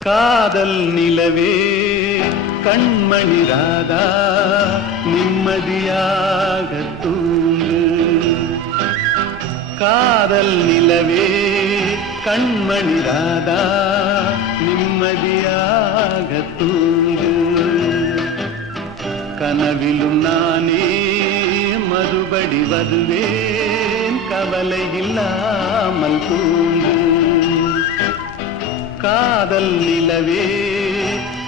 காதல் நிலவே கண்மணி ராதா நிம்மதியாக தூங்கு. காதல் நிலவே கண்மணி ராதா நிம்மதியாக தூங்கு. கனவிலும் நானே மறுபடி வருவேன், கவலை இல்லாமல் தூங்கு. காதல் நிலவே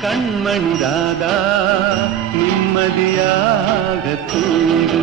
கண்மணி ராதா நிம்மதியாக தூங்கு.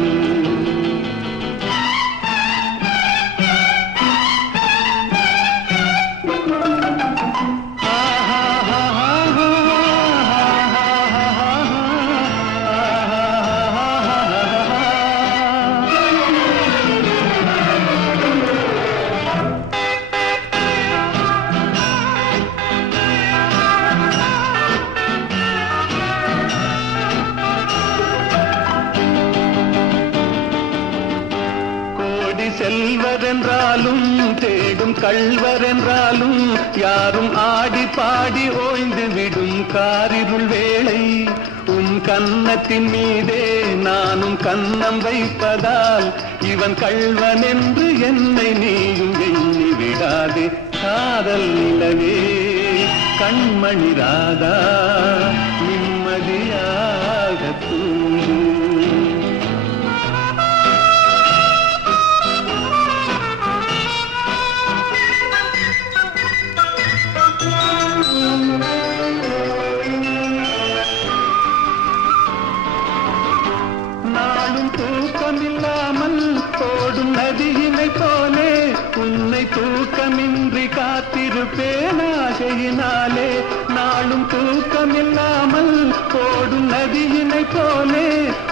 செல்வரென்றாலும் தேடும் கள்வரென்றாலும் யாரும் ஆடி பாடி ஓய்ந்து விடும் காரிருள் வேளை. உன் கன்னத்தின் மீதே நானும் கன்னம் வைப்பதால் இவன் கள்வன் என்று என்னை நீயும் எண்ணி விடாதே. காதல் நிலவே கண்மணி ராதா நிம்மதியாக தூங்கு. தூக்கமில்லாமல் ஓடும் நதியினை போலே உன்னை தூக்கமின்றி காத்திருப்பேன் ஆசையினாலே. நாளும் தூக்கமில்லாமல் ஓடும் நதியினை போலே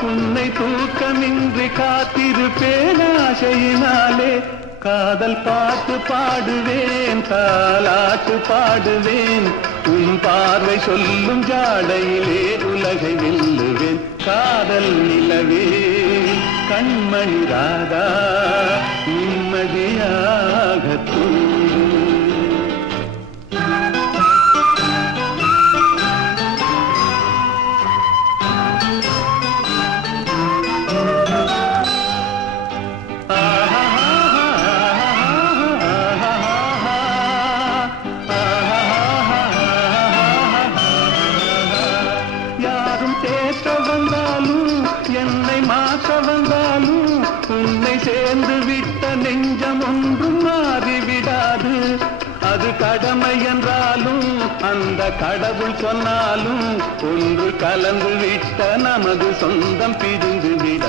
உன்னை தூக்கமின்றி காத்திருப்பேன் ஆசையினாலே. காதல் பாட்டு பாடுவேன், தாலாட்டு பாடுவேன், உன் பார்வை சொல்லும் ஜாடையிலே உலகை வெல்லுவேன். காதல் நிலவே கண்மணி ராதா நிம்மதியாக தூங்கு. என்னை மாற்ற வந்தாலும் உன்னை சேர்ந்து விட்ட நெஞ்சம் ஒன்றும் மாறிவிடாது. அது கடமை என்றாலும் அந்த கடவுள் சொன்னாலும் ஒன்று கலந்து விட்ட நமது சொந்தம் பிரிந்து விடாது.